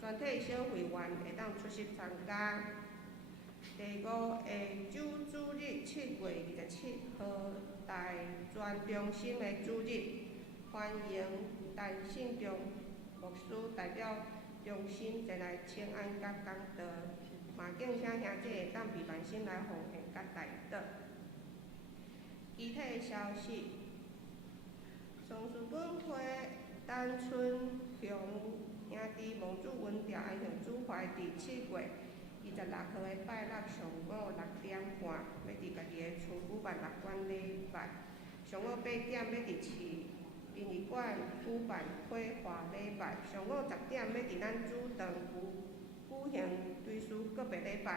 全体小会员会当出席参加。第五个主日7月27号在全中心的主日，欢迎陈信中牧师代表中心前来请安甲讲道，嘛敬请兄弟会当备万心来奉献甲代祷。具体的消息，松树本会单纯乡兄弟蒙主文调安祥主怀伫7月26号的拜六上午6点半，要伫家己的厝举办6馆礼拜；上午8点要伫市殡仪馆举办火化礼拜；上午10点要伫咱主堂举行追思告别礼拜；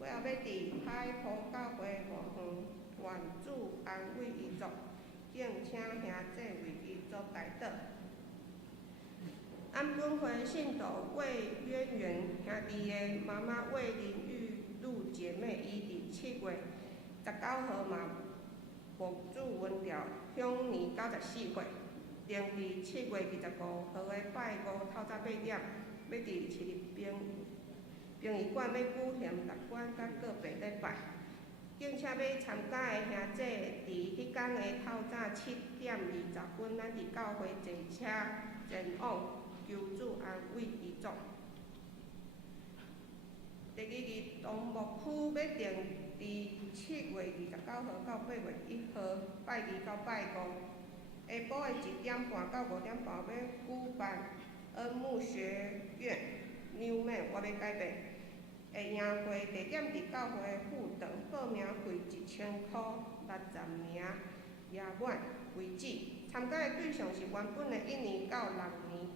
尾后要伫海埔教会外园愿主安慰遗族，敬请兄弟为遗族代祷。安本会信徒魏渊源兄弟的妈妈魏林玉露姐妹，伊伫7月19号嘛牧主文调享年94岁，定伫7月25号的拜五透早8点，要伫市立殡仪馆要举行6馆甲告别礼拜。敬请要参加的兄弟，伫迄天的透早7点20分，咱伫教会坐车前往求主安慰遗族。第二日，东牧区要定伫7月29号到8月1号，拜二到拜五，下晡的1点半到5点半要举办恩牧学院 New Man 我要改变。宴会地点伫教会的副堂，报名费1000块，60名也满为止。参加的对象是原本的1年到6年。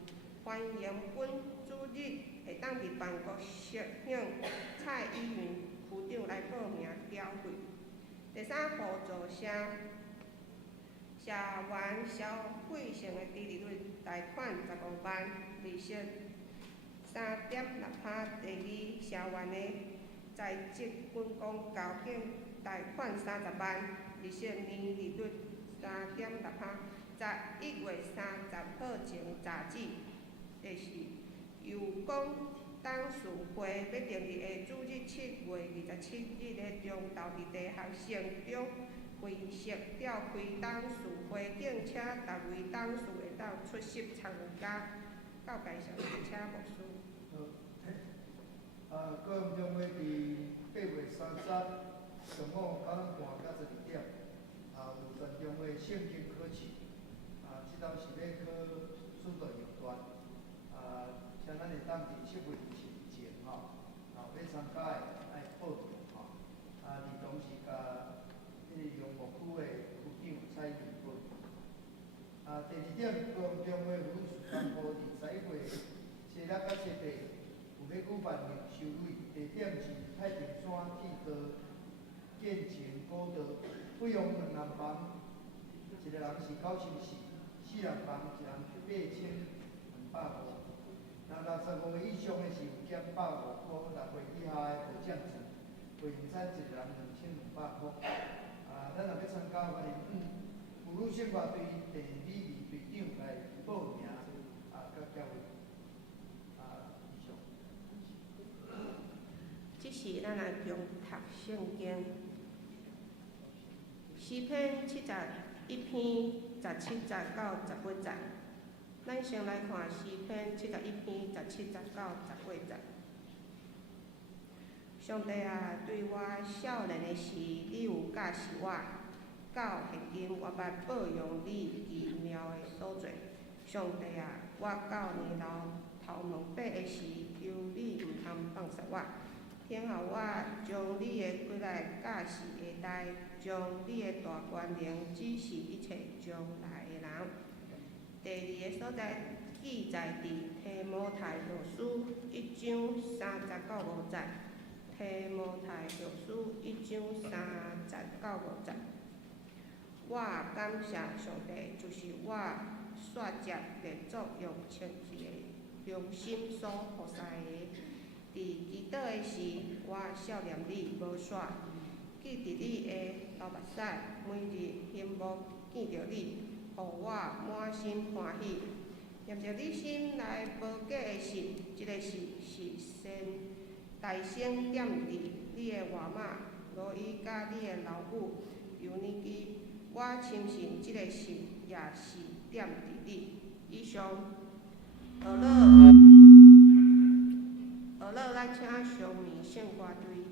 欢迎本主日会当伫办公室向蔡依云区长来报名缴费。第三，辅助社员消费性的低利率贷款15万，利息3.6%。第二，社员的在职军工交建贷款30万，利息年利率3.6%，在1月30号前查止。第四，有功党事会要定伫下主日7月27日的中昼伫地学城中会室召开党事会，敬请逐位党事会当出席参加。到介绍，请牧师。高雄中会伫8月30上午9点半到12点，有全中会圣经考试，即道是要考使徒行传，请咱会当伫7月27前要参加的爱报名而同时甲杨牧区的区长蔡英文。第二点，高雄中会服务事工部伫11月初六到初八有要举办灵修会，地点是太平山铁道建前古道，费用2人房，一个人是94四，4人房一人8250。那65岁以上的是有减150块，6岁以下的无奖金，费用餐一人2200块。咱若要参加，欢迎妇女生活队第2美队长来报名，甲交位。以上。即是咱来中读圣经，诗篇71篇17节到18节。咱先来看诗篇71篇17节到18节。上帝啊，对我少年的时，你有教示我，到现今我捌保养你奇妙的所做。上帝啊，我到年老头毛白的时，求你毋通放杀我。听候我将你的几来教示下代，将你的大权能指示一切将来的人。第二个所在记载伫提摩太后书1章3节到5节。提摩太后书1章3节到5节。我感谢上帝，就是我率接列祖用称义的良心所服侍的。伫祈祷的时，我少念你无煞，记伫你的流目屎，每日羡慕见着你，互我满心欢喜。念着你心内无假的事，即个事是大声点伫你的外码，罗伊甲你的老母尤尼基，我深信即个事也是点伫你。以上，学乐，咱请上面圣歌队。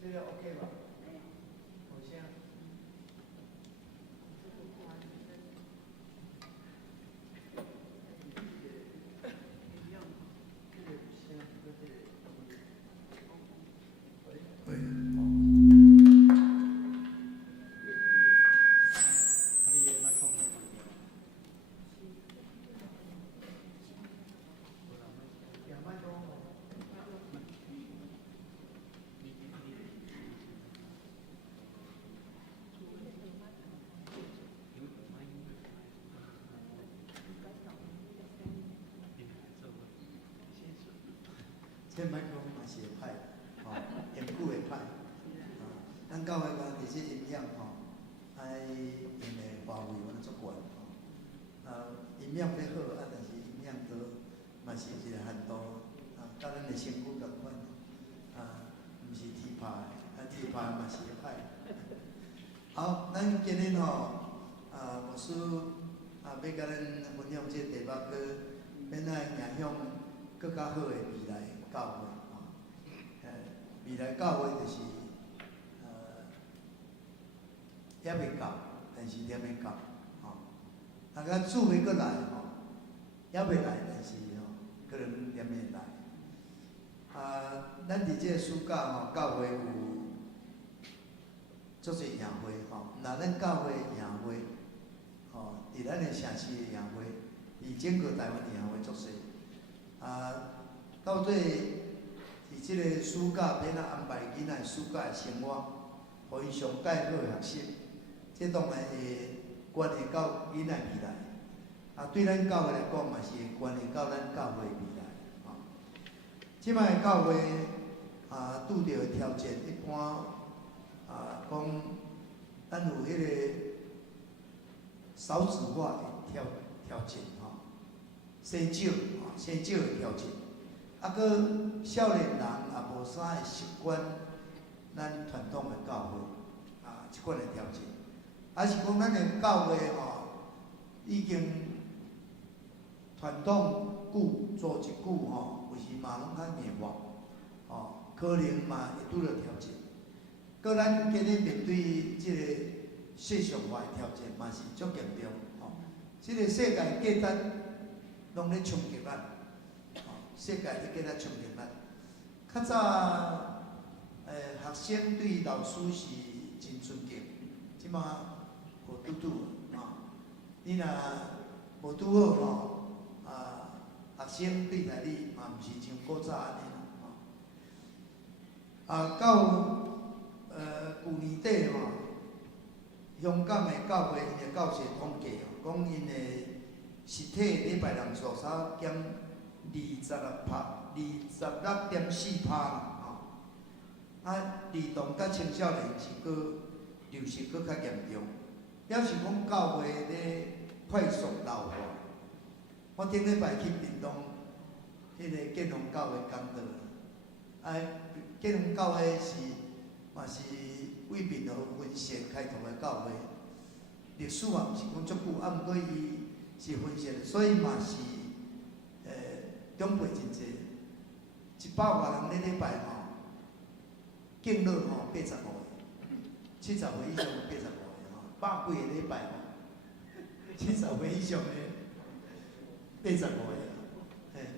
这个 OK 吧？好像。这麦克风嘛是会歹，吼，延久会歹。咱教会讲伫这音量吼，爱用的话费我足悬吼。音量要好，但是音量高嘛是一个限度，甲咱的身躯共款，毋是天拍的，天拍嘛是会歹。好，咱今日吼，牧师要甲咱分享这题目，去免咱迎向更较好的未来。教会未来教会就是也未到，但是念会到啊，甲主要搁来也未来，但是可能念会来。咱伫即个暑假教会有足侪营会那咱教会营会伫咱的城市的营会，伫整个台湾的营会足侪到底伫即个暑假免安排囡仔暑假的生活，互伊上介好的学习，这当然会关系到囡仔未来。对咱教会来讲，嘛是会关系到咱教会未来。即摆的教会拄着挑战，一般讲咱有迄个少子化的挑战生少的挑战，搁少年人也无啥会习惯咱传统的教会即款的挑战，是讲咱的教会已经传统久做一久有时嘛拢较硬化可能嘛会拄着挑战。搁咱今日面对即个世俗化的挑战，嘛是足严重即个世界价值拢咧冲击咱世界咧价值冲击咱。较早学生对老师是真尊敬，即马无拄你若无拄好学生对待你嘛毋是像古早安尼到旧年底香港的教会因的教师统计讲因的实体礼拜人数差减26.4%儿童甲青少年是搁流失搁较严重，表示讲教会咧快速老化。我顶礼拜去屏东迄个建宏教会讲道，建宏教会嘛是为民和分线开拓的教会，历史嘛毋是讲足久，毋过伊是分线，所以嘛是长辈真济，100外人咧礼拜敬乐85个，70岁以上85个100几个礼拜70岁以上的85个，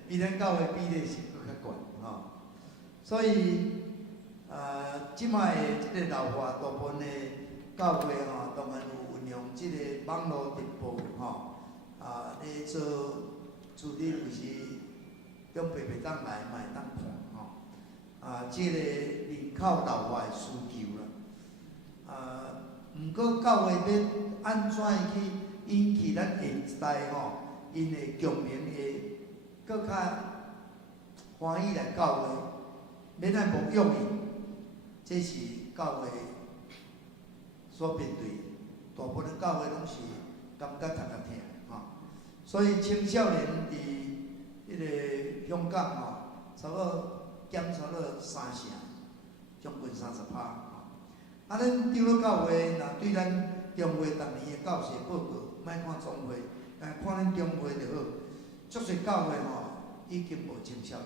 比咱教会比例是搁较悬所以即摆的即个老化，大部分的教会当然有运用即个网络直播咧做主日有时长辈袂当来，嘛会当看即个人口老化的需求啦。毋过教会要安怎去引起咱下一代因的共鸣会搁较欢喜来教会，免咱无用伊。这是教会所面对，大部分教会拢是感觉读较疼所以青少年伫迄个香港差不多减差不多3成，将近30%咱长老教会若对咱中会逐年的教师报告，莫看总会，但看咱中会就好。足侪教会已经无青少年，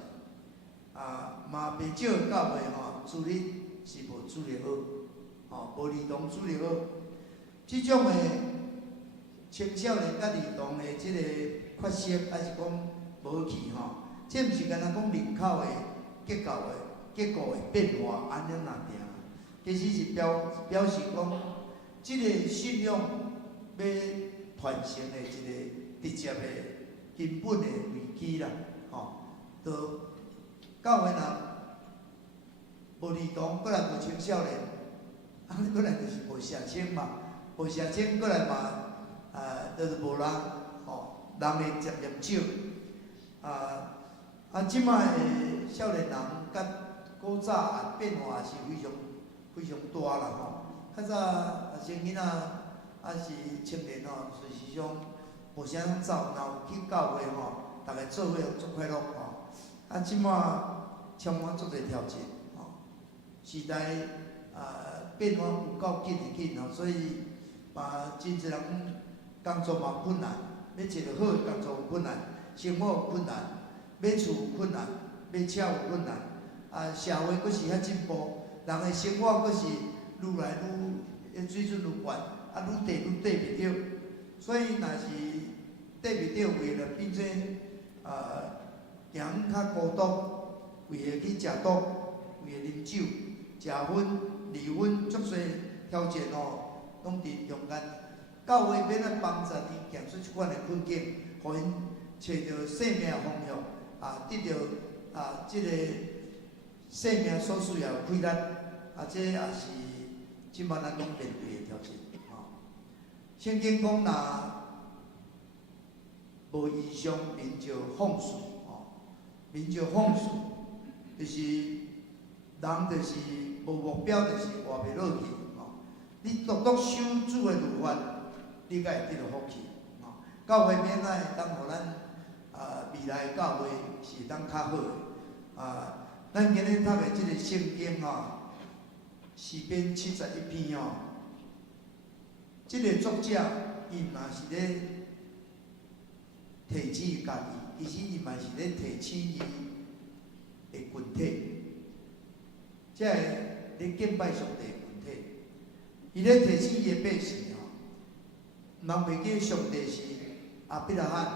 嘛袂少教会主日是无主日学，无儿童主日学，即种的青少年甲儿童的即个缺失，还是讲无去这毋是干那讲人口的结构的变化安尼那定，其实是表示讲，即个信仰要传承的一个直接的根本的危机啦，就教会若无儿童，过来无青少年，过来就是无社青嘛，无社青过来嘛，就是无人，人会渐渐少。即摆的少年人甲古早变化是非常大啦较早学生囡仔是青年随时上无啥通走，若有去教会大家做伙足快乐即摆充满足侪挑战时代变化有够紧所以真侪人工作嘛困难，要找到好的工作有困难，生活有困难，买厝有困难，要车有困难，社会阁是遐进步，人的生活阁是愈来愈水准愈悬，愈地愈缀袂着。所以若是缀袂着位就变做行较孤独，为了去食毒，为了啉酒、食薰、离婚，足侪挑战拢伫中间。教会免啊帮助伊行出即款的困境，互因找到生命的方向，得到即个生命所需要的快乐，这也是即摆咱拢面对的挑战。圣经讲若无异象，民就放肆，民就放肆，就是人就是无目标，就是活袂落去。你独独守主的律法，你才会得到福气。教会免会当互咱未来的教会是当较好的。咱今日读的即个圣经诗篇71篇即个作者伊嘛是咧提醒伊家己，其实伊嘛是咧提醒伊的群体，即个咧敬拜上帝的群体。伊咧提醒伊的百姓人袂记上帝是亚伯拉罕、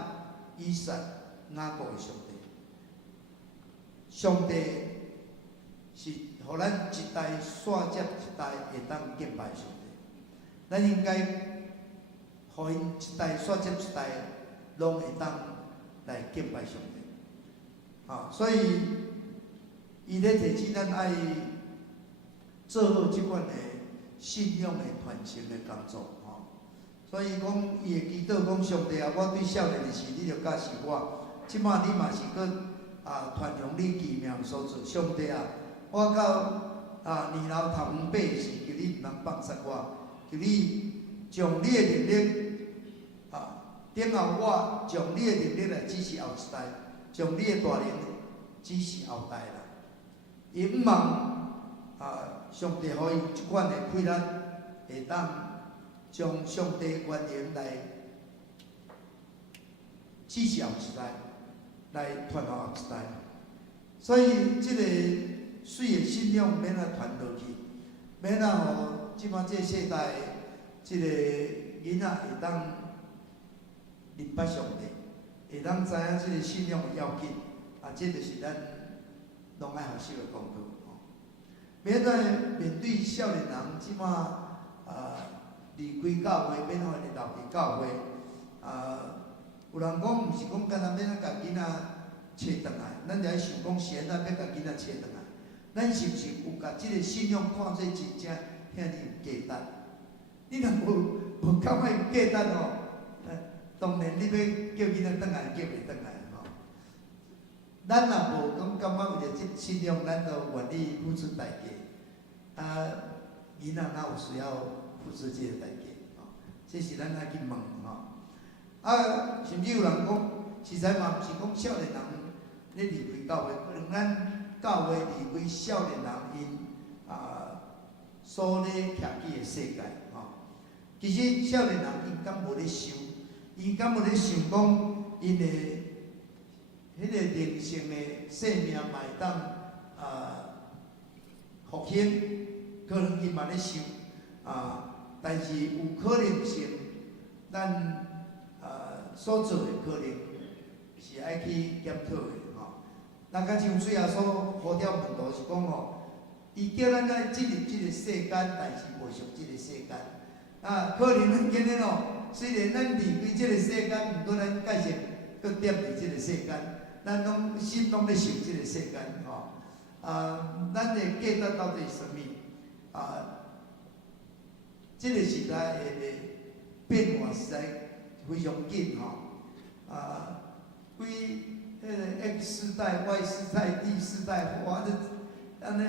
以撒、雅各的上帝。上帝是互咱一代续接一代会当敬拜上帝，咱应该互因一代续接一代，拢会当来敬拜上帝。所以伊咧提醒咱爱做好即款的信仰的传承的工作。所以讲，伊会祈祷讲：上帝啊，我对少年的事，你着教示我。即摆你嘛是搁传扬你奇妙所做。上帝啊，我到年老头毛白时，求你毋通放杀我，求你将你的能力等候我，将你的能力来指示后一代，将你的大能指示后代啦。伊毋望上帝互伊有即款的快乐，会当将上帝原言来指示后一代，来传后后一代。所以即个水的信仰免传落去，免互即摆这个世代即个囡仔会当明白上帝，会当知影即个信仰的要紧。这就是咱拢爱学习的功课。免在面对少年人即摆离开教会，免互因留伫教会。有人讲，毋是讲干那免甲囡仔找倒来，咱着爱想讲，是安怎要甲囡仔找倒来？咱是毋是有甲即个信仰看做真正遐尼有价值？你若无感觉有价值当然你要叫囡仔倒来，叫袂倒来。咱若无讲感觉为着即信仰，咱就愿意付出代价。囡仔哪有需要付出即个代价？这是咱爱去问甚至有人讲，实在嘛，毋是讲少年人咧离开教会，可能咱教会离开少年人因所咧徛起的世界。其实少年人因敢无咧想，因敢无咧想讲因的迄个灵性的生命嘛会当复兴，可能因嘛咧想但是有可能性，咱所做的可能是爱去检讨的咱较像水啊所呼召门徒是讲伊叫咱来进入即个世间，但是无属即个世间。可能咱今日虽然咱离开即个世间，毋过咱继续搁踮伫即个世间，咱拢心拢咧想即个世间咱的价值到底是啥物？即个时代的变化实在非常紧规迄个 X 世代、Y 世代、D 世代，哇！安尼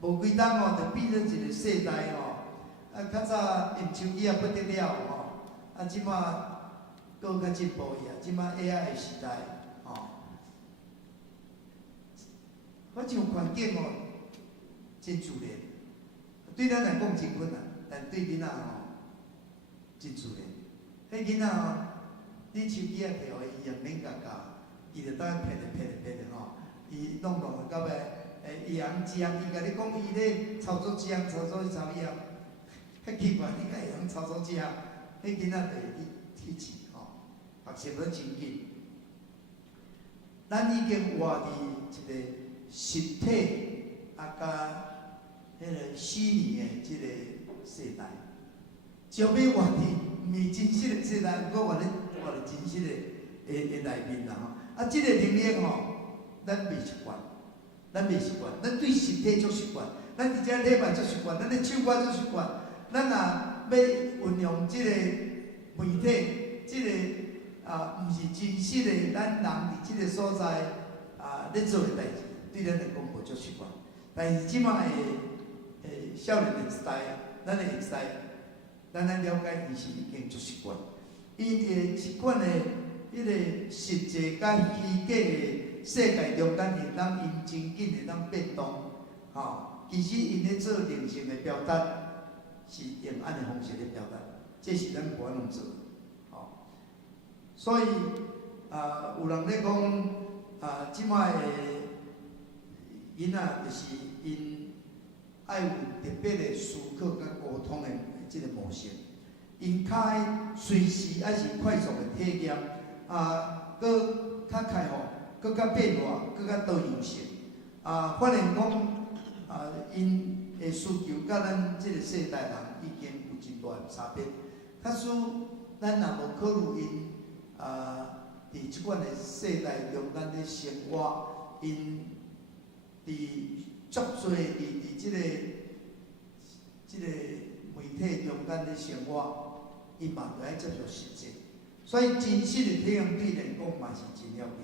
无几冬就变做一个世代较早用手机不得了即摆搁较进步去即摆 AI 的时代反正环境真自然，对咱来讲真困难，但对囡仔真自然。迄囡仔你手机摕互伊，也免甲教，伊就当撇咧，伊弄到尾，伊人食，伊甲你讲伊咧操作食，操作操业，遐奇怪，你甲会晓操作食，迄囡仔就会去试吼，学习要真紧。咱已经活伫一个实体甲迄个虚拟的即个时代，就要活伫毋是真实的时代，不过活伫真实的内面啦吼。即个能力吼，咱未习惯，咱对实体足习惯，咱伫遮礼拜足习惯，咱咧唱歌足习惯，咱若要运用即个媒体，即个毋是真实的，咱人伫即个所在咧做的代志，对咱来讲无足习惯。但是即摆的少年的时代，咱会使，咱了解伊是已经足习惯，因的即款的迄个实际甲虚假的世界中间，会当因真紧会当变动，吼。其实因咧做灵性的表达，是用安尼方式咧表达，这是咱无能做，吼。所以有人咧讲即摆的囡仔就是因爱有特别的思考甲沟通的即个模式，因较爱随时爱是快速的体验，搁较开放，搁较变化，搁较多样性，发现讲因的需求甲咱即个世代人已经有真大的差别。假使咱若无考虑因伫即款的世代中间咧生活，因伫足多伫即个媒体中间咧生活，伊嘛着爱接受实际。所以真实的体验对伊来讲嘛是真要紧。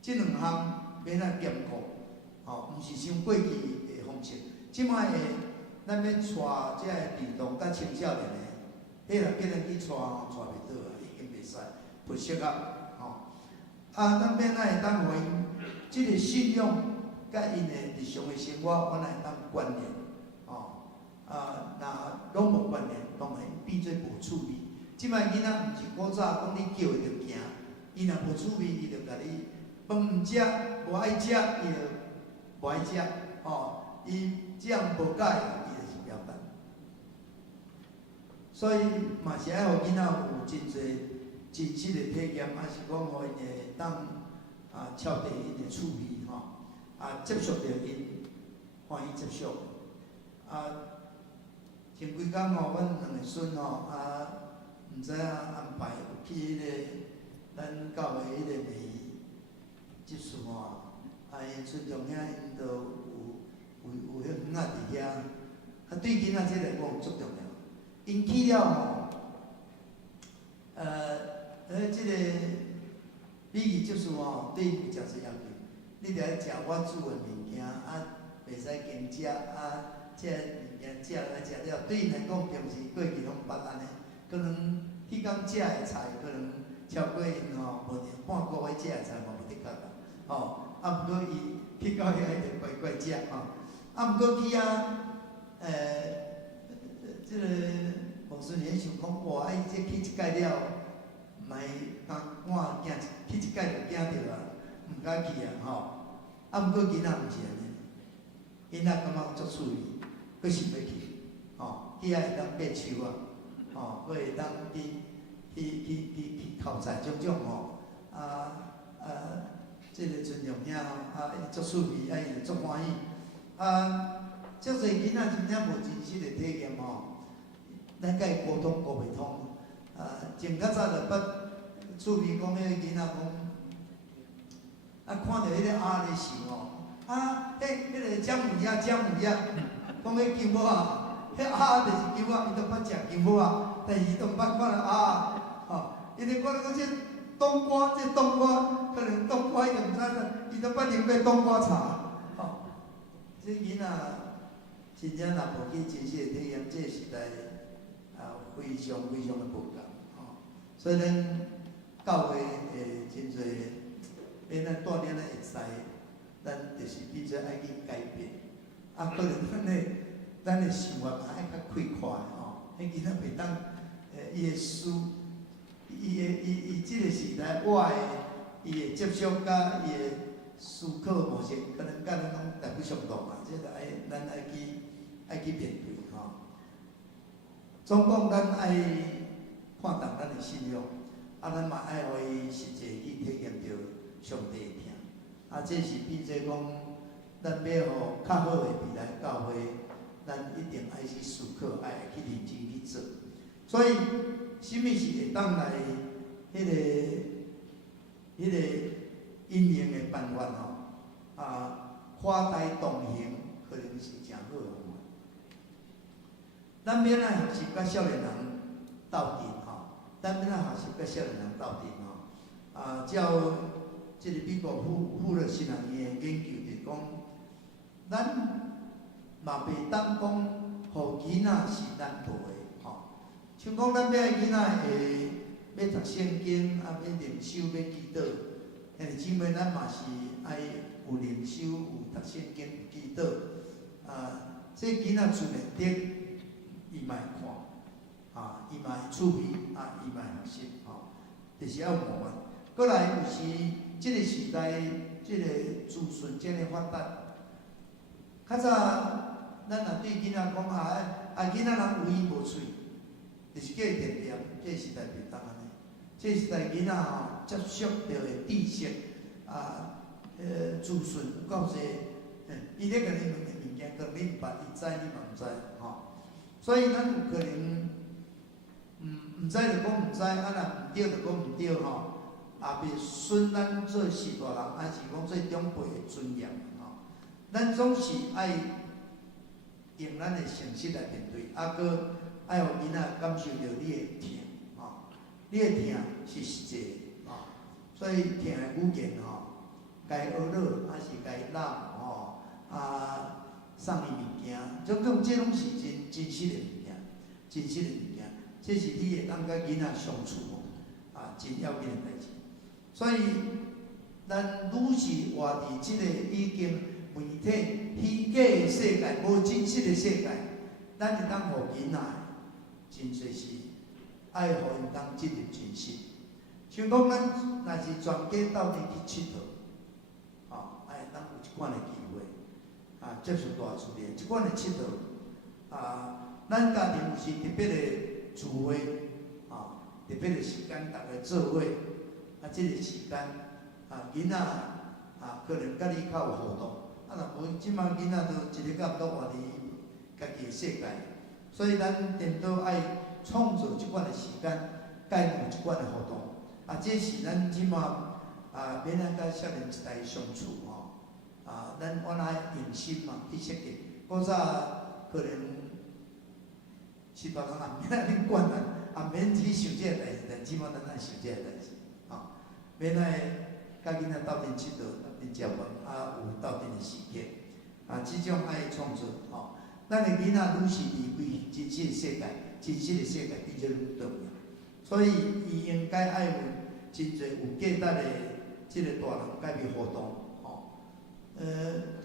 即两项免咱兼顾，毋是像过去的方式。即摆的咱要带即个儿童甲青少年的，迄若叫咱去带带袂倒啊，已经袂使，不适合咱免咱会当互因即个信用甲因的日常的生活，咱会当关联，若拢无关联，当然变做无趣味。即摆囡仔毋是古早讲你叫伊着行，伊若无趣味，伊着甲你饭毋食，无爱食，伊就无爱食，伊这样无解，伊就是表达。所以嘛是爱互囡仔有真侪真实的体验，还是讲互因会当超过因的趣味接受着因，欢喜接受。前几工阮两个孙毋知影安排有去迄个咱教会迄个美集市因村中遐因都有迄园仔伫遐，对囡仔即来讲足重要。因去了即个美语集市对因有诚侪要求，你着爱食我煮的物件，袂使经食即个物件食来食了，对因来讲平时过去拢捌安尼。可能迄工食的菜，可能超过因无半个月食的菜嘛，无得够啦。毋过伊去到遐就乖乖食毋过去即个王孙年想讲，哇！伊这去一届了，莫我惊去一届就惊着毋敢去毋过囡仔毋是安尼，囡仔感觉足趣味，佫想要去去会当爬树佫会当去考察种种即个尊重遐足趣味，伊就足欢喜。足侪囡仔真正无真实的体验咱甲伊沟通沟袂通。前较早就捌趣味讲，迄个囡仔讲，看到迄个鸭咧想迄个姜母鸭，讲迄金母迄鸭就是金母，伊都捌食金母但是伊都毋捌看到因为看到讲这冬瓜，可能冬瓜伊就毋知啦，伊都捌啉过冬瓜茶。这囡仔真正若无去真实的体验，这个时代非常非常的无共所以咱教会真侪免咱带领咱会使，咱就是变做爱去改变。可能咱的想法爱较开阔迄囡仔袂当伊的思，伊即个时代，伊的接受甲伊的思考模式可能甲咱拢大不相同嘛，这个咱爱去面对吼。总讲咱爱看重咱的信仰，咱嘛爱互伊实际去体验着上帝的疼。这是变做讲，咱要互较好的未来教会，咱一定爱去思考，爱去认真去做。所以，什么是会当来迄个因应的办法吼？跨代同行可能是诚好的方法。咱免爱学习甲少年人斗阵吼，咱免爱学习甲少年人斗阵吼。照即个美国富勒新学院的研究就讲，咱嘛袂当讲，互囡仔是咱抱的吼。像讲咱要囡仔会要读圣经，要灵修，要祈祷，兄弟姊妹，咱嘛是爱有灵修，有读圣经，有祈祷。这囡仔自然得伊嘛会看，伊嘛会趣味，伊嘛会学习吼，就是要慢慢。过来有时，即个时代，即个资讯真诶发达。较早，咱若对囡仔讲囡仔人有耳无喙，就是叫伊点点，这时代袂当安尼。这时代囡仔吼，接触到的知识资讯有够济，伊咧甲你问的物件，可能你毋捌，伊知你嘛毋知吼。所以咱有可能，毋知就讲毋知，若毋对就讲毋对吼。也袂顺咱做士大人，还是讲做长辈的尊严吼。咱总是爱用咱的诚实来面对，搁爱互囡仔感受到你的疼吼，你的疼是实际的吼。所以疼的语言吼，该学乐还是该闹吼，送伊物件，种种这拢是真实的物件，真实的物件，这是你会当甲囡仔相处真要紧的代志。所以，咱愈是活伫即个已经媒体虚假的世界、无真实的世界，咱会当互囡仔真侪是爱互因当进入真实。像讲咱若是全家斗阵去佚佗，爱当有一款的机会，接触大自然，即款的佚佗，咱家庭有时特别的聚会，特别的时间，大家做伙。即个时间，囡仔可能甲你较有互动，若无即摆囡仔都一日到晚都活伫家己的世界，所以咱颠倒爱创造即款的时间，甲因有即款的互动，这是咱即摆免咱甲少年一代相处吼，咱往来用心嘛去设计，古早可能是大人也免咱管咱，也免去想这个代志，但即摆咱爱想这个代志。免爱甲囡仔斗阵佚佗，斗阵食饭，有斗阵的时间，即种爱创造吼。咱的囡仔愈是离开真实的世界，真实的世界比这愈重要。所以，伊应该爱有真侪有价值的即个大人甲伊互动吼。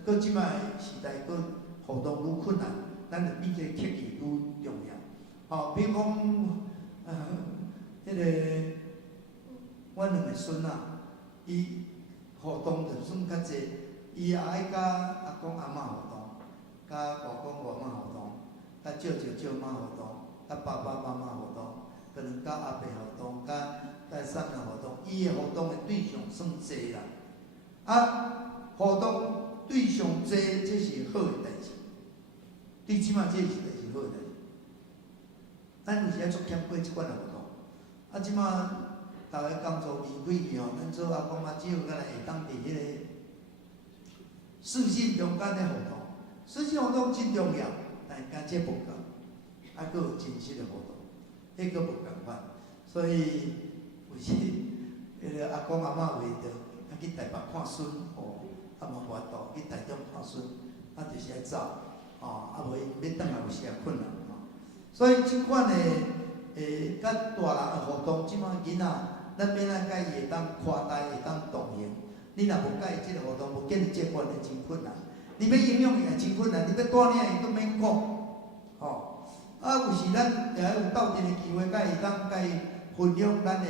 搁即摆时代搁互动愈困难，咱就比这刻意愈重要。吼，比如讲，迄个。阮两个孙伊互动就算较济，伊也爱甲阿公阿嬷互动，甲外公外嬷互动，甲舅舅舅妈互动，甲爸爸妈妈互动，可能甲阿伯互动，甲婶仔互动，伊的互动的对象算济啦。互动对象济，这是好的代志，最起码这是好的代志。咱有时爱足欠过即款的互动，即摆。大家工作离开去吼，咱做阿公阿舅，敢若会当伫迄个视讯中间咧互动，视讯互动真重要，但敢这无够，搁有真实的互动，迄搁无共款。所以有时迄个阿公阿嬷为着去台北看孙，嘛无法度去台中看孙，就是爱走，无伊要转来有时也困难所以即款的甲大人的互动，即摆囡仔。咱免咱甲伊会当跨代，会当同行。你若无甲伊即个活动，无建立习惯，会真困难。你要影响伊也真困难，你要带领伊，佫免讲，有时咱也有斗阵的机会，甲伊分享咱的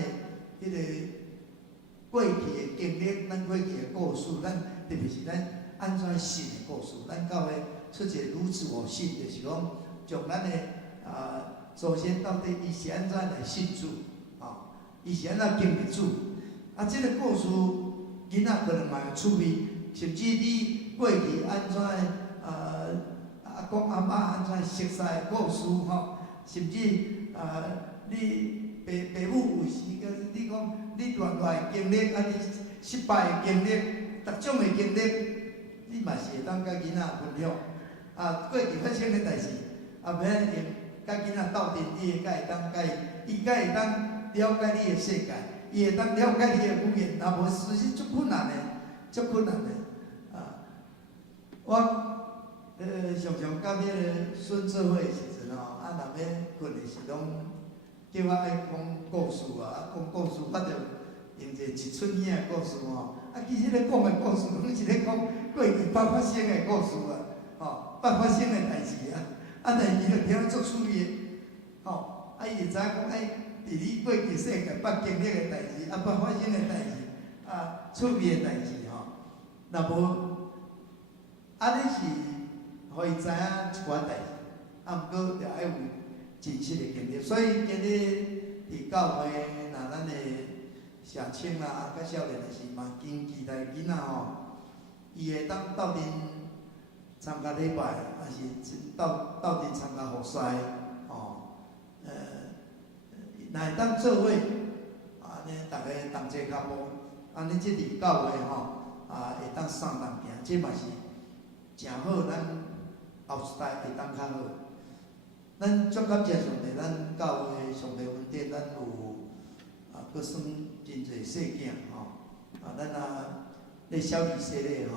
迄个过去的经历，咱过去的故事，咱特别是咱安怎信的故事，咱教会出一个如此我信，就是讲从咱的祖先到底伊是安怎来信主，伊是安怎经历主，这个故事囡仔可能嘛有趣味，甚至你过去安怎阿公阿嬷安怎熟悉的故事甚至你爸母有时你讲你恋爱的经历，你失败的经历，各种的经历，你嘛是会当甲囡仔分享。过去发生的代志，免用甲囡仔斗阵，你会甲会当甲伊甲会当了解你的世界，伊会当了解你的语言，若无事实足困难的，足困难的。我常常到迄个孙做伙的时阵若要困的时拢叫我爱讲故事讲故事，我着用一出影的故事其实咧讲的故事，拢是咧讲过去捌发生的故事捌发生的代志但是伊着听得足趣味的伊就知影讲伫你过去世界捌经历的代志捌发生的代志趣味的代志若无你是互伊知影一寡代志，毋过着爱有真实的经历。所以今日伫教会，若咱的社青啦，甲少年的时嘛，真期待囡仔伊会当斗阵参加礼拜，还是斗阵参加服侍若会当做伙安尼大家同齐脚步，安尼即伫教会会当送人行，这嘛是诚好，咱后一代会当较好。咱足感谢上帝，咱教会上帝恩典，咱有佫算真侪细囝咱咧小儿细咧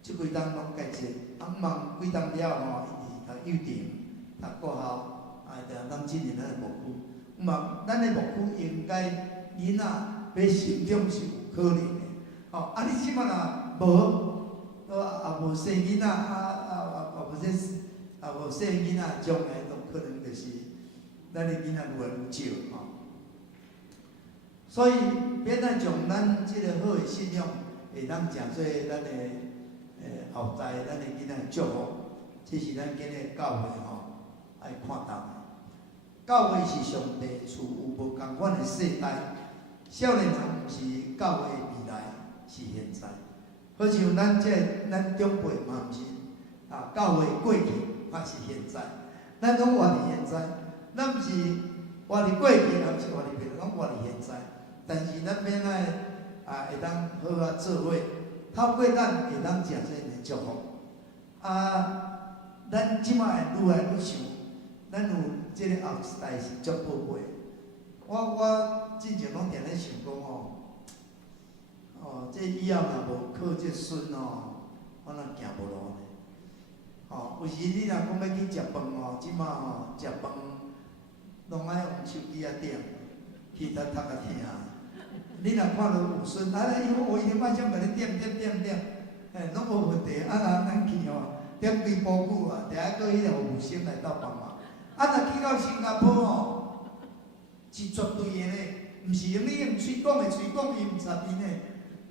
即几冬拢介济，忙几冬了伊是读幼稚园、读国校，着当进入咱的牧区。嘛，咱的牧区应该囡仔要成长是有可能的你即摆若无，也无生囡仔无生囡仔，将来都可能就是咱的囡仔愈来愈少所以免咱将咱即个好的信仰，会当成做咱的后代咱的囡仔祝福，这是咱今日教会爱看重的。教会是上帝赐有无共款的世代，少年人毋是教会的未来，是现在。好像咱长辈嘛毋是教会过去，也是现在。咱拢活伫现在，咱毋是活伫过去，也毋是活伫未来，拢活伫现在。但是咱免会当好好做伙，透过咱会当诚侪的祝福。咱即摆愈来愈想，咱有即个后一代是足宝贵。我之前拢定咧想讲这以后若无靠这孙我若行无路呢。有时你若讲要去食饭即摆食饭拢爱用手机点，去头头壳疼。你若看到有孙，我一天晚上甲你点，拢无问题。咱去点几步久第下搁迄个服务生来斗帮忙。若去到新加坡是绝对的咧，毋是用你用嘴讲的，嘴讲伊毋插伊呢。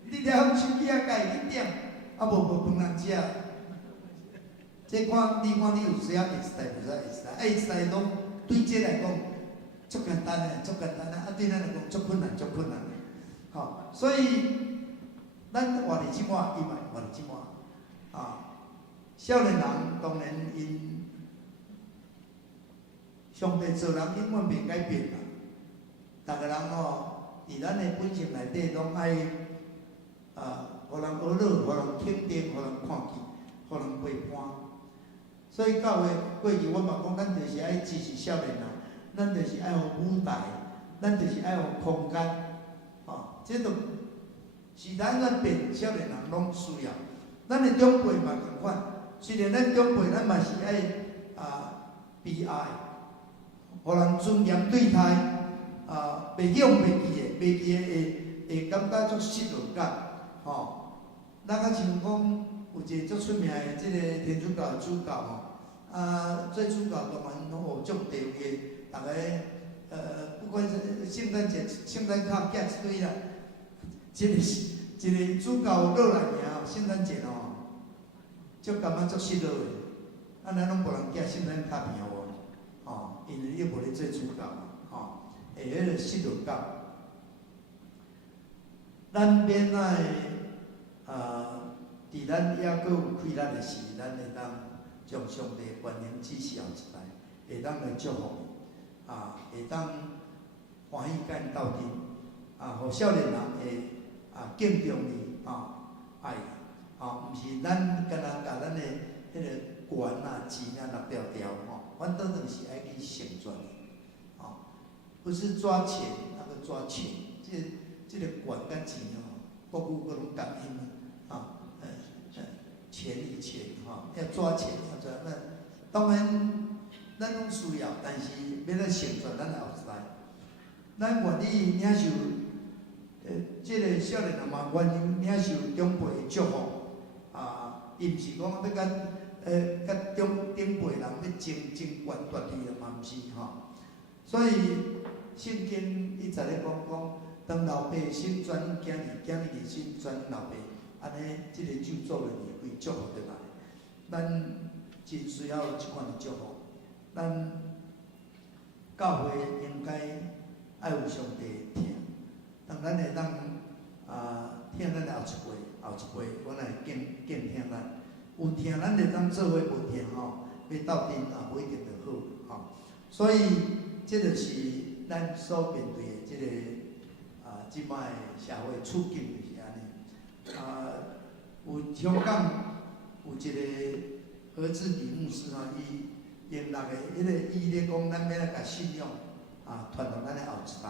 你了用手机家己去点，无饭人食。这看你有需要会使无使会使拢对这来讲足简单的，对咱来讲足困难的。所以咱活伫即摆，伊嘛活伫即摆少年人当然因上帝做人永远袂改变啦。逐个人伫咱的本性内底拢爱互人学乐，互人肯定，互人看见，互人陪伴。所以教会过去我嘛讲，咱就是爱支持少年人，咱就是爱有舞台，咱就是爱有空间。这都时代在变，少年人拢需要。咱的长辈嘛同款，虽然咱长辈咱嘛是爱悲哀，互人尊严对待，袂用袂记的，会感觉足失落感。咱较像讲有一个足出名的即个天主教主教做主教当然拢有足地位的，大家不管是圣诞节、圣诞卡寄一堆啦，这一个主教落来尔，圣诞节哦，足感觉足失落的。啊，咱拢无人寄圣诞卡片互我，吼，因为伊无咧做主教，吼，会迄个失落感。咱免爱伫咱还阁有开力的时，咱会当将上帝的观念指示后一代，会当来祝福伊，会当欢喜甲因斗阵，互少年人会敬重伊，爱伊，毋是咱干那甲咱的迄个权钱六条条，反倒当是爱去成全伊，不是抓钱，那个抓钱，这个权甲钱国语各拢感应钱与钱要抓钱要抓，那当然咱拢需要，但是要来成全咱后一代，咱愿意领受，这个少年人嘛愿意领受长辈的祝福，伊毋是讲要甲顶辈人要争权夺利的嘛，毋是所以圣经伊在咧讲，当老爸先转囝儿，囝儿先转老爸，安尼即个咒诅的年会祝福倒来。咱真需要即款的祝福。咱教会应该爱有上帝的听，当咱会当听咱后一辈，我来敬听咱。有听咱会当做伙，无听要斗阵无一定就好所以这就是咱所面对的这个即摆的社会处境就是安尼。有香港有一个何志明牧师伊用六个迄个伊咧讲，咱要来甲信仰传到咱的后一代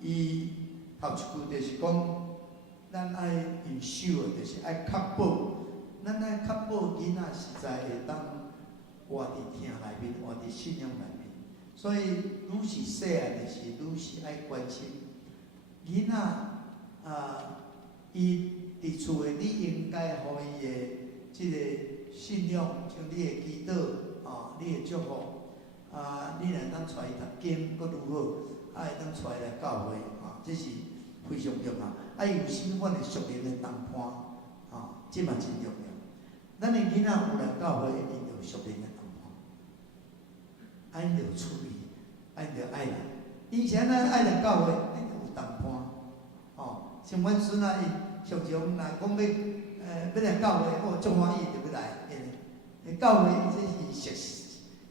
伊头一句就是讲，咱爱用手的，就是爱确保，咱爱确保囡仔实在会当活伫听内面，活伫信仰内面。所以愈是细汉的时，愈是爱关心囡仔伊伫厝诶，你应该互伊的即个信仰，像你的祈祷你的祝福你若当带伊读经，佫愈好，会当带伊来教会这是非常重要。有啥物款的属灵的同伴这嘛真重要。咱的囡仔有来教会，因着属灵的同伴，因着处理，因着爱人。以前咱爱来教会，因着有同伴像阮孙伊常常若讲要来教会，足欢喜就要来，因为教会这是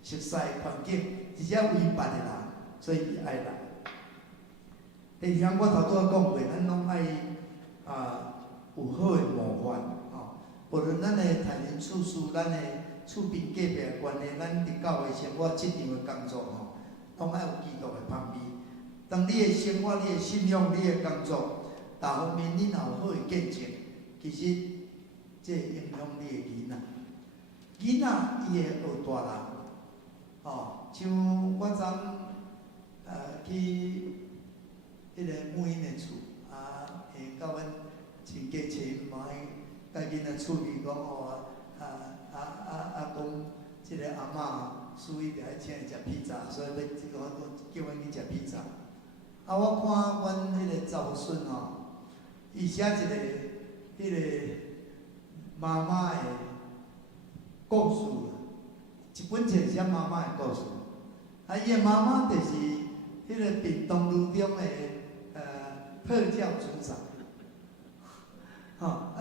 熟悉环境，而且有伊捌的人，所以伊爱来。第二项我头拄仔讲过，咱拢爱有好的模范无论咱的待人处事，咱的厝边隔壁的关系，咱伫教会生活即场的工作拢爱有基督的旁边。当你的生活、你的信仰、你的工作，各方面你若有好的见证，其实这影响你的囡仔。囡仔伊会学大人，像我昨去迄个母婴的厝，到阮亲家找因妈，甲囡仔处理讲公即个阿嬷属伊着爱请伊食披萨，所以要叫阮去食披萨。我看阮迄个查某孙伊写一个迄个妈妈的故事，一本册写妈妈的故事。伊的妈妈就是迄个屏东路中的特教组长。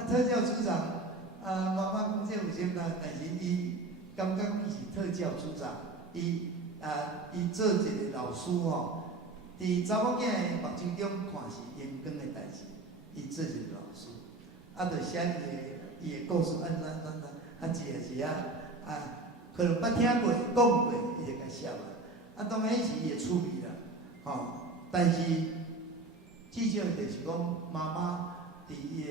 特教组长，妈妈讲这有啥物但是伊感觉伊是特教组长，伊做一个老师伫查某囝的目睭中看是阳光的代志，伊做一个老师，就写伊的故事，是可能捌听过、讲过，伊就甲写来。当然迄是伊的趣味啦，但是至少就是讲妈妈伫伊的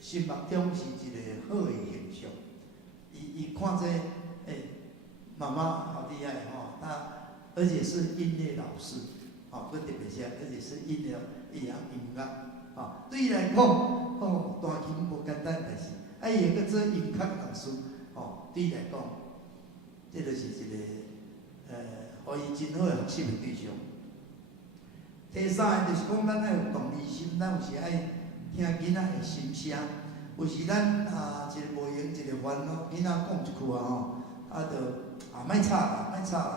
心目中是一个好的形象。伊看这妈妈好厉害而且是音乐老师，佫特别写，而且是音乐对伊来讲，弹琴无简单代志，伊会佫做音乐老师，对伊来讲，这就是一个，互伊真好的学习的对象。第三个就是讲，咱爱有同理心，咱有时爱听囡仔的心声。有时咱一个无闲，一个烦恼，囡仔讲一句就莫吵啦，莫吵啦，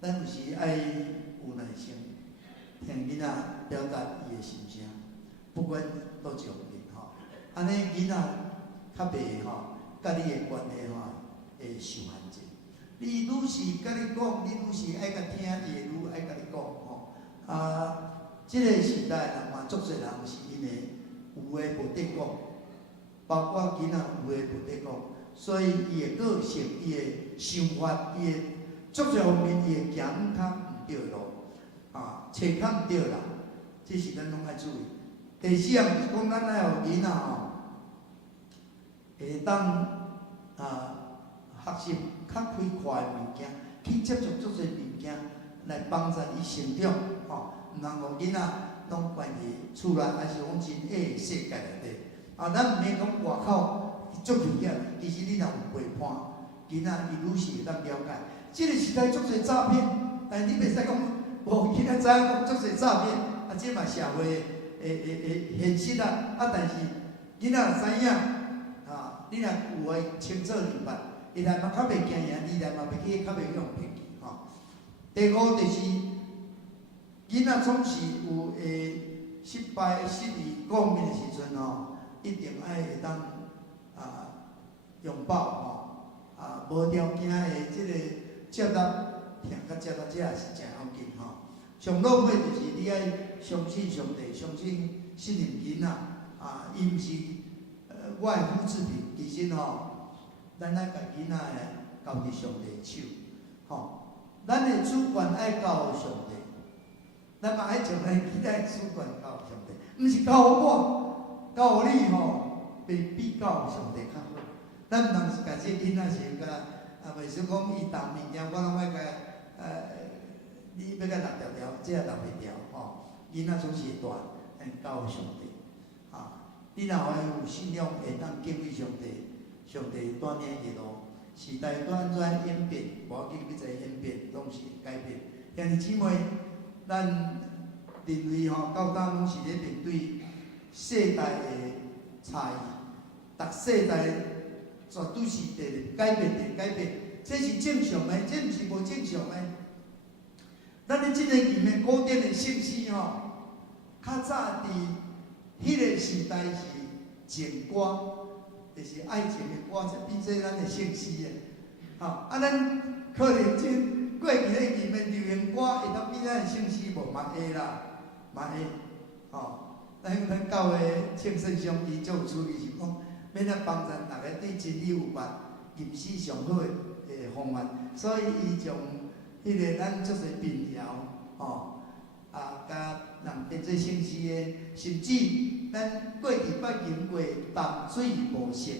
咱有时爱有耐心，听囡仔表达伊的心声，不管倒一方面安尼囡仔较袂甲你的关系会受限制。你愈是甲你讲，你愈是爱甲听，伊会愈爱甲你讲即个时代人嘛，足侪人是因为有诶无得讲，包括囡仔有诶无得讲，所以伊诶个性、伊诶想法、伊诶足侪方面，伊会行较毋对路，找较毋对人，这是咱拢爱注意。第四项就是讲，咱爱互囡仔会当学习较开阔诶物件，去接触足侪物件，来帮助伊成长，毋通互囡仔拢关伫厝内，还是讲真矮诶世界内底。咱毋免讲外口足危险，其实你若有陪伴，囡仔伊愈是会当了解。即个时代足侪诈骗，但你袂使讲无囡仔知影讲足侪诈骗，即嘛社会诶现实但是囡仔知影你若有诶清楚明白，伊来嘛较袂惊赢，你来嘛袂去较袂用骗去第五就是囡仔总是有失败、失意、讲面诶时阵一定爱会当拥抱无条件诶即个接纳，听甲接纳，这也是真要紧上老尾就是你爱相信上帝，相信信任囡仔伊毋是我诶复制品。其实咱爱甲囡仔交伫上帝手咱诶主权爱交上帝，咱嘛爱将咱囡仔诶主权交上帝，毋是交我，交你袂比交上帝较好。咱毋通是家即囡仔是甲袂说讲伊动物件，我拢爱甲你要甲六条条，这也六袂条囡仔总是会大，交上帝你若怀有信仰，会当敬畏上帝，上帝带领伊路。时代拄安怎演变，无要紧，要知演变，拢是改变。兄弟姊妹，咱认为到当拢是咧面对世代的差异，逐世代绝对是伫改变，这是正常的，这毋是无正常的。咱咧即个里面古典的信息较早伫迄个时代是情歌。就是爱情的歌，才变做咱的信息的。咱可能即过去咧里面流行歌会当变咱的信息无嘛会啦，嘛会。咱教会庆圣上伊就有处理是讲，免咱帮助大家对真理有捌，吟诗上好的方法，所以伊将迄个咱足侪民谣甲人变做信息的，甚至。咱过去捌吟过淡水无色，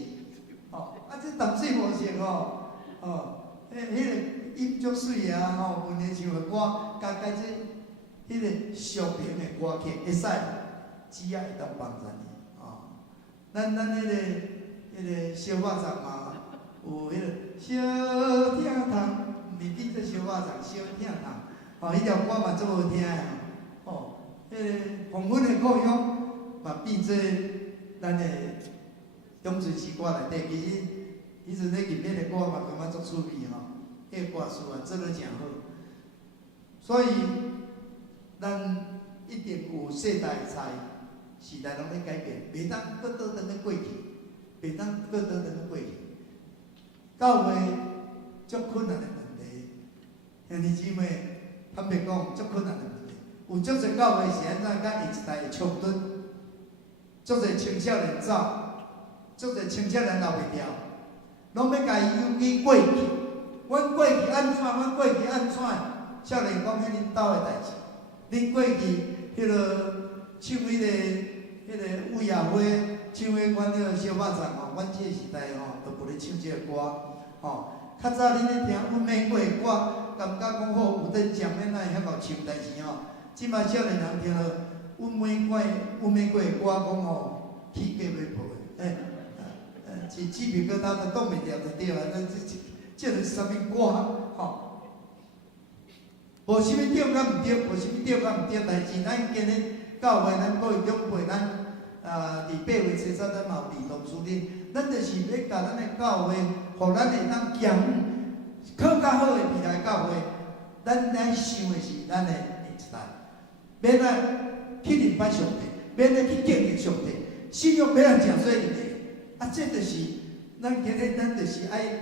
这淡水无色迄个音足水文的唱的歌，加这迄个俗评的歌曲会使，只要会当帮助你咱迄个小肉粽嘛，有迄个小疼痛，毋是变做小肉粽，小疼痛，迄条歌嘛足好听的迄个黄昏的故乡。嘛变做咱的中嘴诗歌内底，其实迄阵咧入迄个歌嘛感觉足趣味迄个歌词做得真好。所以咱一定有世代差异，时代拢咧改变，袂当搁倒转去过去，袂当搁倒转去过去。教会足困难的问题，兄弟姊妹，坦白讲足困难的问题，有足侪教会是安怎甲一代冲突。足侪青少年走，足侪青少年留袂牢，拢要家己记过去。阮过去安怎？阮过去安怎？少年讲：迄恁兜的代志，恁过去迄落唱迄个乌鸦花，唱迄阮迄个小肉粽阮即个时代都无咧唱即个歌较早恁咧听阮玫瑰的歌，感觉讲好有得奖，恁哪会遐敖唱？但是即摆少年人听了。阮玫瑰的歌讲起价要报的，是鸡皮疙瘩都挡袂牢就对啊！这是啥物歌无啥物对甲毋对，无啥物对甲毋对代志，咱今日教会咱各位长辈，咱伫8月初三咱嘛有儿童书店，咱就是要甲咱的教会，互咱会当行靠较好的未来教会。咱想的是咱的下一代，免去认拜上帝，免去敬敬上帝，信仰要人诚细入的。这就是咱今日咱就是爱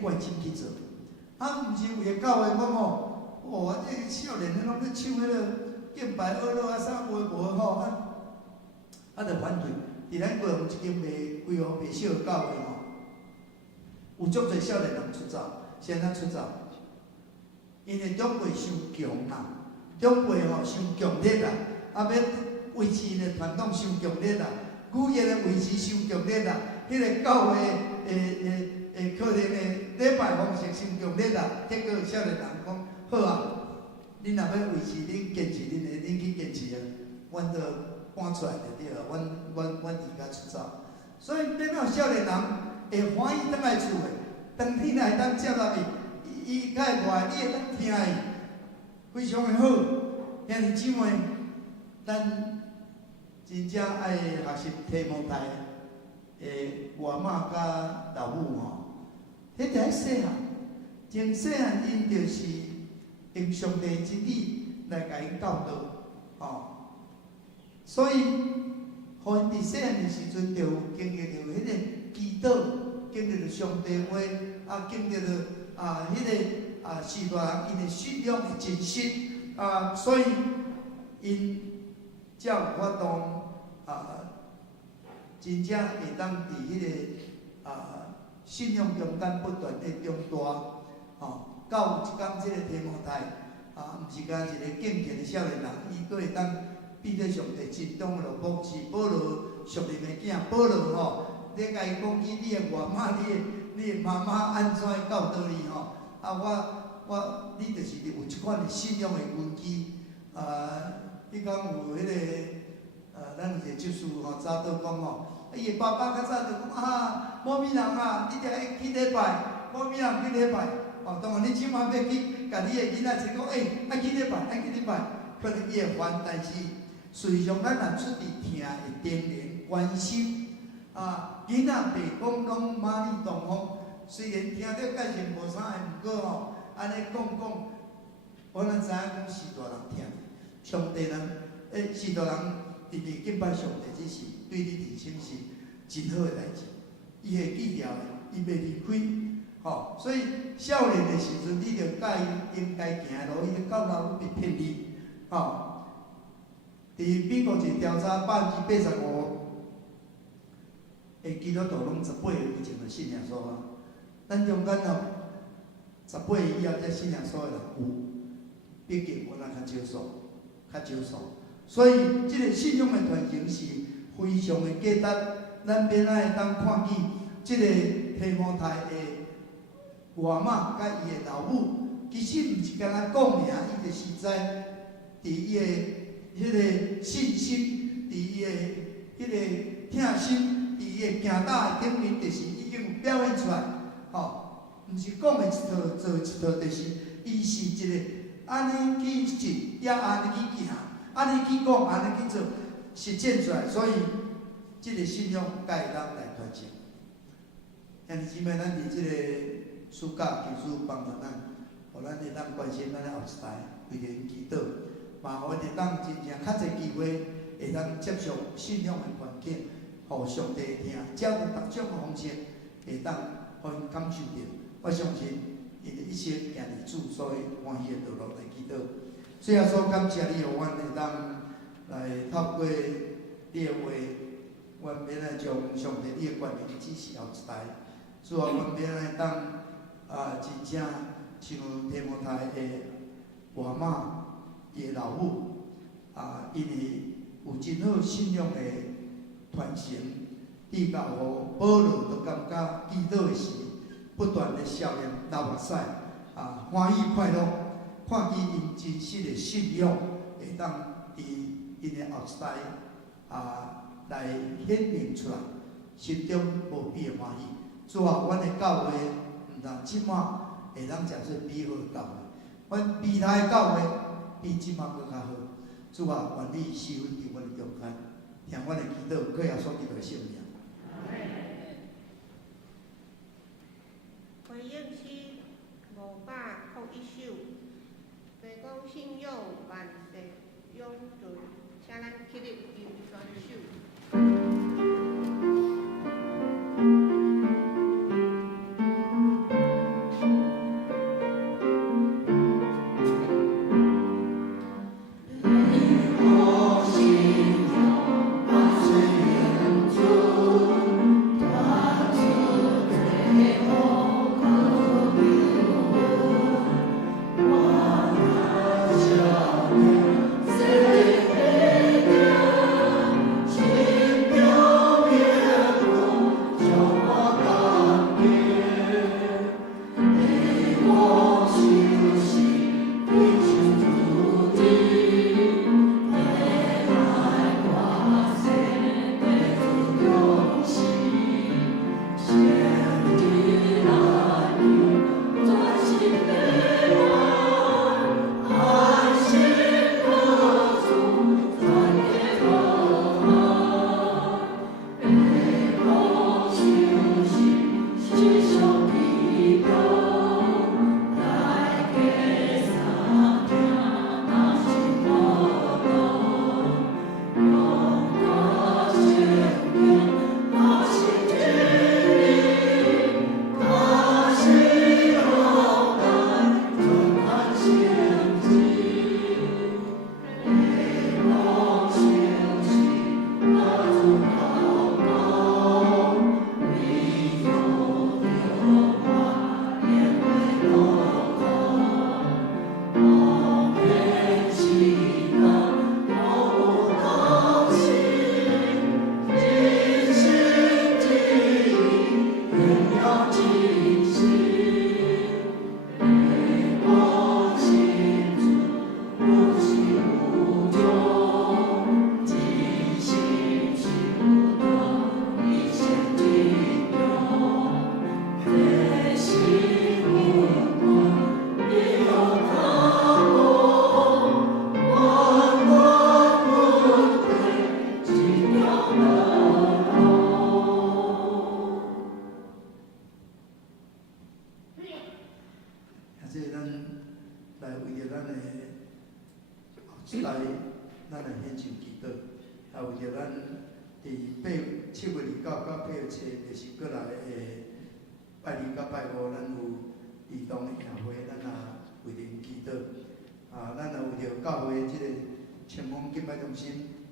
关心去做。毋是有个教会讲哦，这个少年拢咧唱迄个敬拜恶乐啥无吼，就反对。伫咱过有一间规模袂小的教会有足侪少年人出走，是安怎出走？因为长辈伤强啦，长辈伤强烈啦，要维持因的传统伤强烈啦，语言的维持伤强烈啦，迄个教会可能的礼拜方式伤强烈啦。结果少年人讲好啊，恁若要维持恁坚持恁去坚持啊，阮就搬出来就对了，阮离家出走。所以变到少年人会欢喜倒来厝的，当天来当接纳伊较会外，你会当听伊，非常的好。兄弟姊妹，咱真正爱学习提摩太外妈甲老母迄在细汉，从细汉因就是用上帝真理来甲因教导，所以，互因伫细汉的时阵，就有经历着迄个祈祷，经历着上帝话，经历着迄个时代人因的信仰的真实，所以因才有法度真正会当伫迄个信仰中间不断的长大，到有一天即个提摩太，毋是讲一个敬虔的少年人，伊佫会当变做上帝真重要的牧师，保罗属灵的囝，保罗你甲伊讲起你的外妈，你的妈妈安怎教导你你就是有一款的信仰的根基。迄讲有迄个咱有一个执事早倒讲伊的爸爸较早就讲某米人你着爱去礼拜，某米人去礼拜。当然你即摆要去，甲你的囡仔讲爱去礼拜，爱去礼拜，可能伊会烦，但是随上咱若出伫听会叮咛关心，囡仔袂讲拢马里同风，虽然听着介绍无啥个，毋过安尼讲，我咱知影讲是大人听，上帝人是大人直直敬拜上帝，这是对你人生是真好的代志，伊会记牢的，伊袂离开，所以少年的时阵，你着教伊应该行的路，伊到老袂骗你，伫美国一调查85%的基督徒拢18岁以前就信仰主啊，咱中间18岁以后才信仰主的人有，毕竟我较少数，所以这个信仰的传承是非常的价值，咱免会当看见这个提摩太的外妈甲伊的老母，其实毋是干那讲尔，伊就是在伫伊的迄个信心，伫伊的迄个疼心，伫伊的行道的顶面，就是已经有表现出来，毋是讲的一套做一套，就是伊是一个安尼去信，也安尼去行，安尼去讲，安尼去做，实践出来，所以这个信仰才会当来传承。兄弟姊妹，咱伫这个暑假求主帮助咱，互咱会当关心咱的后一代，为着因祈祷，嘛互因会当真正较侪机会会当接受信仰的环境，互上帝听，照着各种方式会当互因感受到。我相信因的一生行伫主所欢喜的道路来祈祷。最后所感谢你，互阮会当来透过你的话，阮免来将上帝你的权利指示后一代。主啊，阮免来当真正像提摩太的外妈、伊的老母因为有真好信仰的传承，伊甲互保罗都感觉祈祷的时，不断的少年流目屎，欢喜快乐，看见因真实的信仰会当伫因的后一代来显明出来，心中无比的欢喜。主啊，阮的教会毋但即马会当诚做美好的教会，阮未来的教会比即马搁较好。主啊，愿你施恩伫阮的中间，听阮的祈祷，靠耶稣基督的圣名。回应诗501首，地讲信仰万世永存，请咱起立并选手。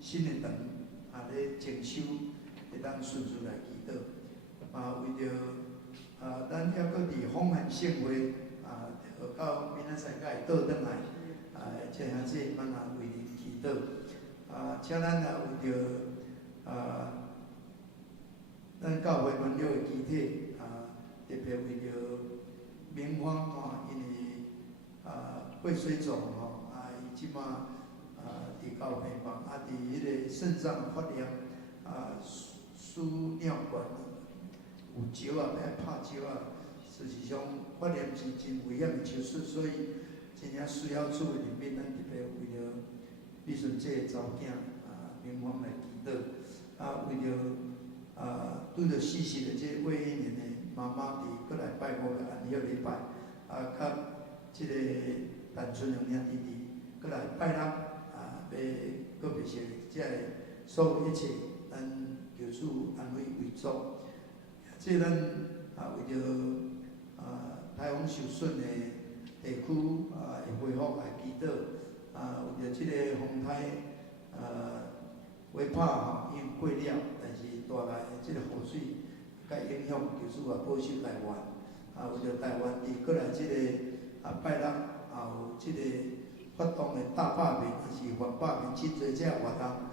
新的堂咧整修，会当顺序来祈祷。为着咱还搁伫丰汉圣会学到明仔载才会倒转来，这兄弟咱也为恁祈祷。请咱也为着咱教会原了的集体特别为着明芳因为会水肿伊即马。伫教病房伫迄个肾脏发炎输尿管有石要拍石事实上发炎是真危险的手术，所以真正需要厝的人民，咱特别为着李顺这个查某囝明芳来祈祷。为着拄着死死的这魏一年的妈妈伫过来拜五个安息礼拜，甲即个陈春荣兄弟弟过来拜六。要个别些，即个所有一切，咱求主安慰为主。即咱为着台风受损的地区会恢复来祈祷。为着即个风台微拍因为过了，但是大概即个雨水甲影响，求主保守台湾。为着台湾伫过来即个拜六有即个。发动的大罢免，还是反罢免，真侪只活动，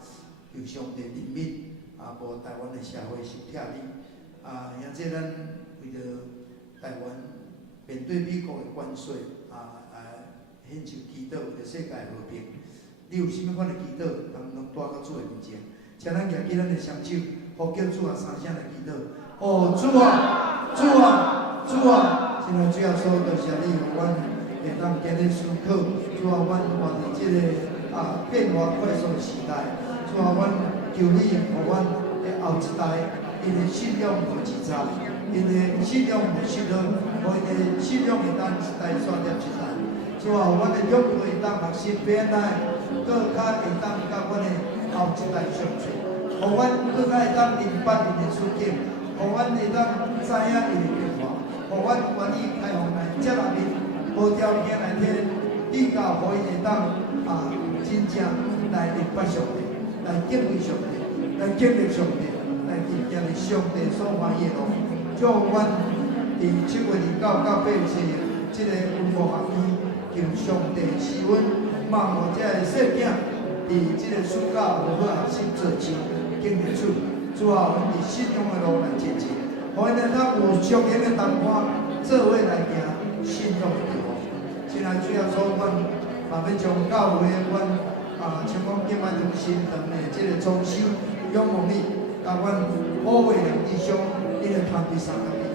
由上帝人民无台湾的社会受疼哩。现在咱为着台湾面对美国的关税，献上祈祷，为着世界和平。你有啥物款的祈祷，能带到主的面前？请咱举起咱的双手，呼叫主3声来祈祷。主啊，主啊，主啊！现在主要说，多谢你有阮。会当今日思考，主啊，阮活伫即个变化快速的时代，主啊，阮求你，互阮的后一代，因的信仰无自残，因的信仰无失落，互因的信仰会当一代线接一代。主啊，阮的长辈会当学习变来，更较会当甲阮的后一代相处，互阮更较会当明白因的处境，互阮会当知影因的变化，互阮愿意开放来接纳伊，无条件来听，比较互因会当真正来明白上帝，来敬畏上帝，来经历上帝，来行行的上帝所欢喜的路。祝阮伫7月29到8月7日，即个文化学院求上帝赐阮，望我这个细囝伫即个暑假有好学习做事，经历主，主啊，阮伫信仰的路来前进，互因会当有属灵的同伴，做伙来行信仰的道路。现在主要说，阮嘛要将教会阮青光敬拜中心堂的即个装修，仰望你，甲阮保卫人弟兄，因的团队相合你，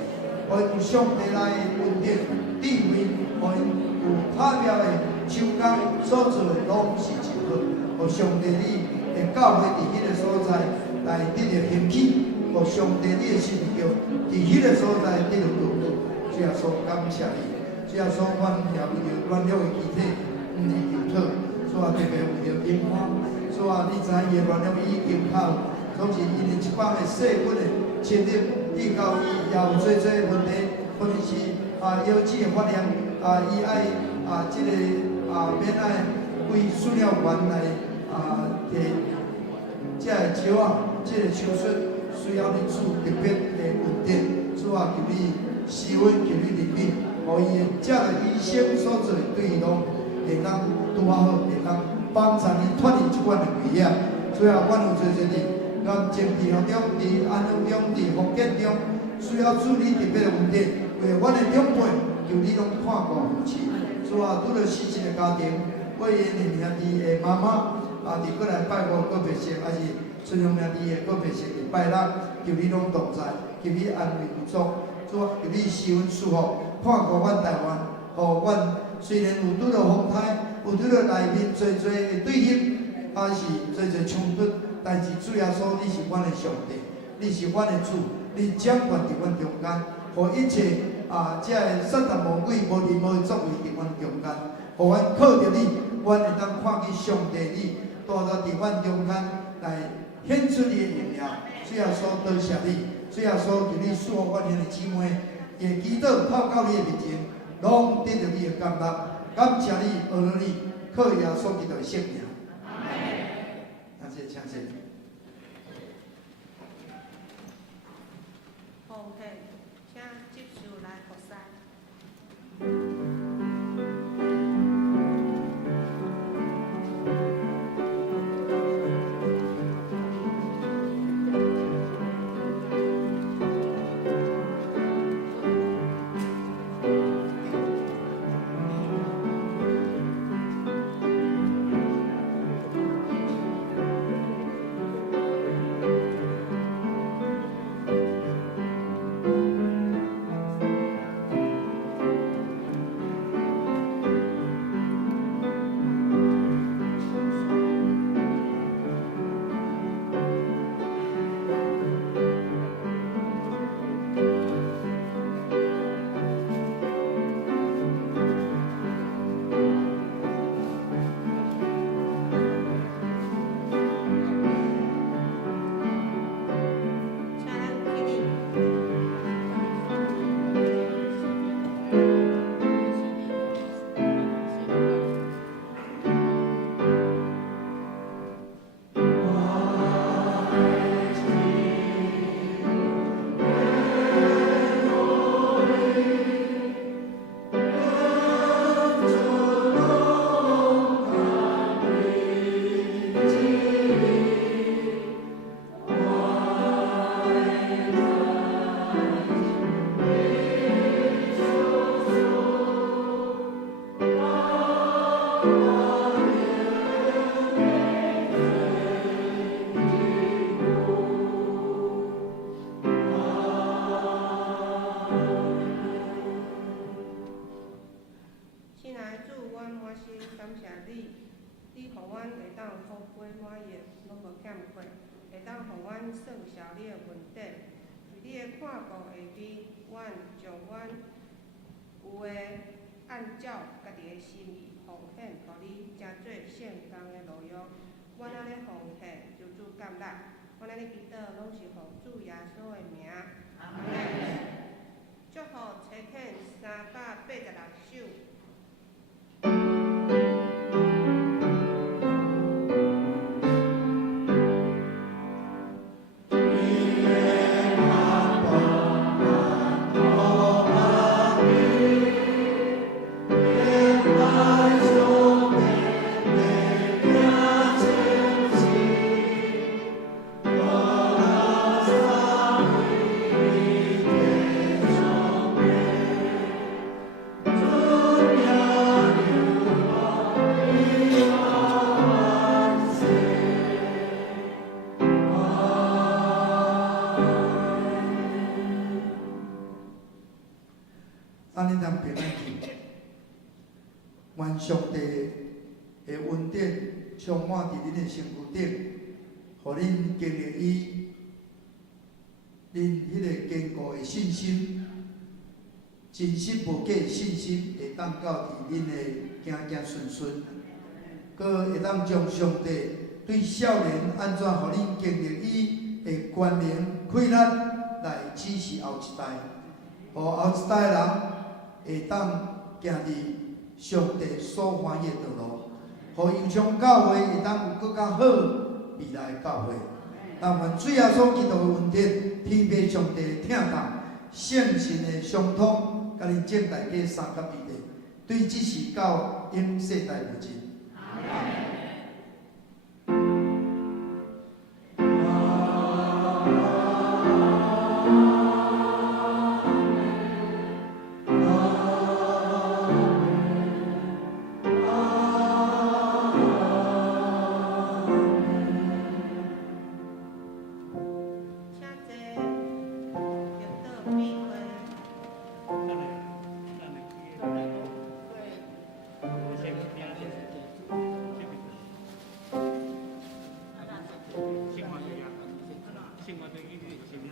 互因有上帝来的恩典、智慧，互因有巧妙的手工所做的拢是真好。互上帝你的教会伫迄个所在来得到兴起，互上帝你的神教伫迄个所在得到高度。主要说感谢你，主要说阮也为着软弱的肢体，是求讨。主啊，特别为着平安，主啊，你知伊的软弱已经靠，总是因为一帮的细菌的侵入，遇到伊也有做问题，可能是腰子的发炎，伊爱即个免爱为塑料员来摕即个石即个手术需要你主特别的稳定。主啊，求你施恩，求你怜悯，互伊的这个医生所做对伊拢会当拄好，会当帮助伊脱离即款的危险。主啊，阮有做伫咱政治当中、伫安乐中、伫福建中，需要处理特别的问题，为阮的长辈，求你拢看顾扶持。主啊，拄着死一个家庭，为因的兄弟的妈妈伫过来拜五个别姓，还是孙兄兄弟的个别姓伫拜六，求你拢同在，求你安慰扶助。主啊，求你施恩赐福，看顾阮台湾，互阮虽然有拄着风台，有拄着内面侪的对立，还是侪冲突，但是主耶稣，你是阮的上帝，你是阮的主，你掌管伫阮中间，互一切这个撒旦魔鬼无理无作为伫阮中间，互阮靠着你，阮会当看见上帝你住在伫阮中间来显出你的荣耀。主耶稣，多谢你，主耶稣，求你赐福阮兄弟姊妹，也祈祷透到你的面前，拢得到你的感动，感谢你，阿罗你，靠耶稣基督的圣名。感谢，谢谢。好，请接受来服侍。互阮算消你的问题。伫你的看顾下边，阮将阮有诶按照家己的心意奉献，互你诚做圣工的路用。阮安尼奉献，求主感谢。阮安尼祈祷，拢是奉主耶稣的名。阿门。祝福差遣386首。咱恁通平安去，愿上帝的恩典充满伫恁的身躯顶，互恁经历伊，恁迄个坚固的信心、真实无假的信心，会当到伫恁的行行顺顺，佮会当将上帝对少年安怎互恁经历伊的关联开力来指示后一代，互后一代人。会当行伫上帝所欢喜的道路，互油厂教会会当有更较好未来的教会。但愿主耶稣基督的恩典、天父上帝的疼痛、圣神的相通，甲恁整大家三甲美地，对即时到永世代无尽。新华的一个什么？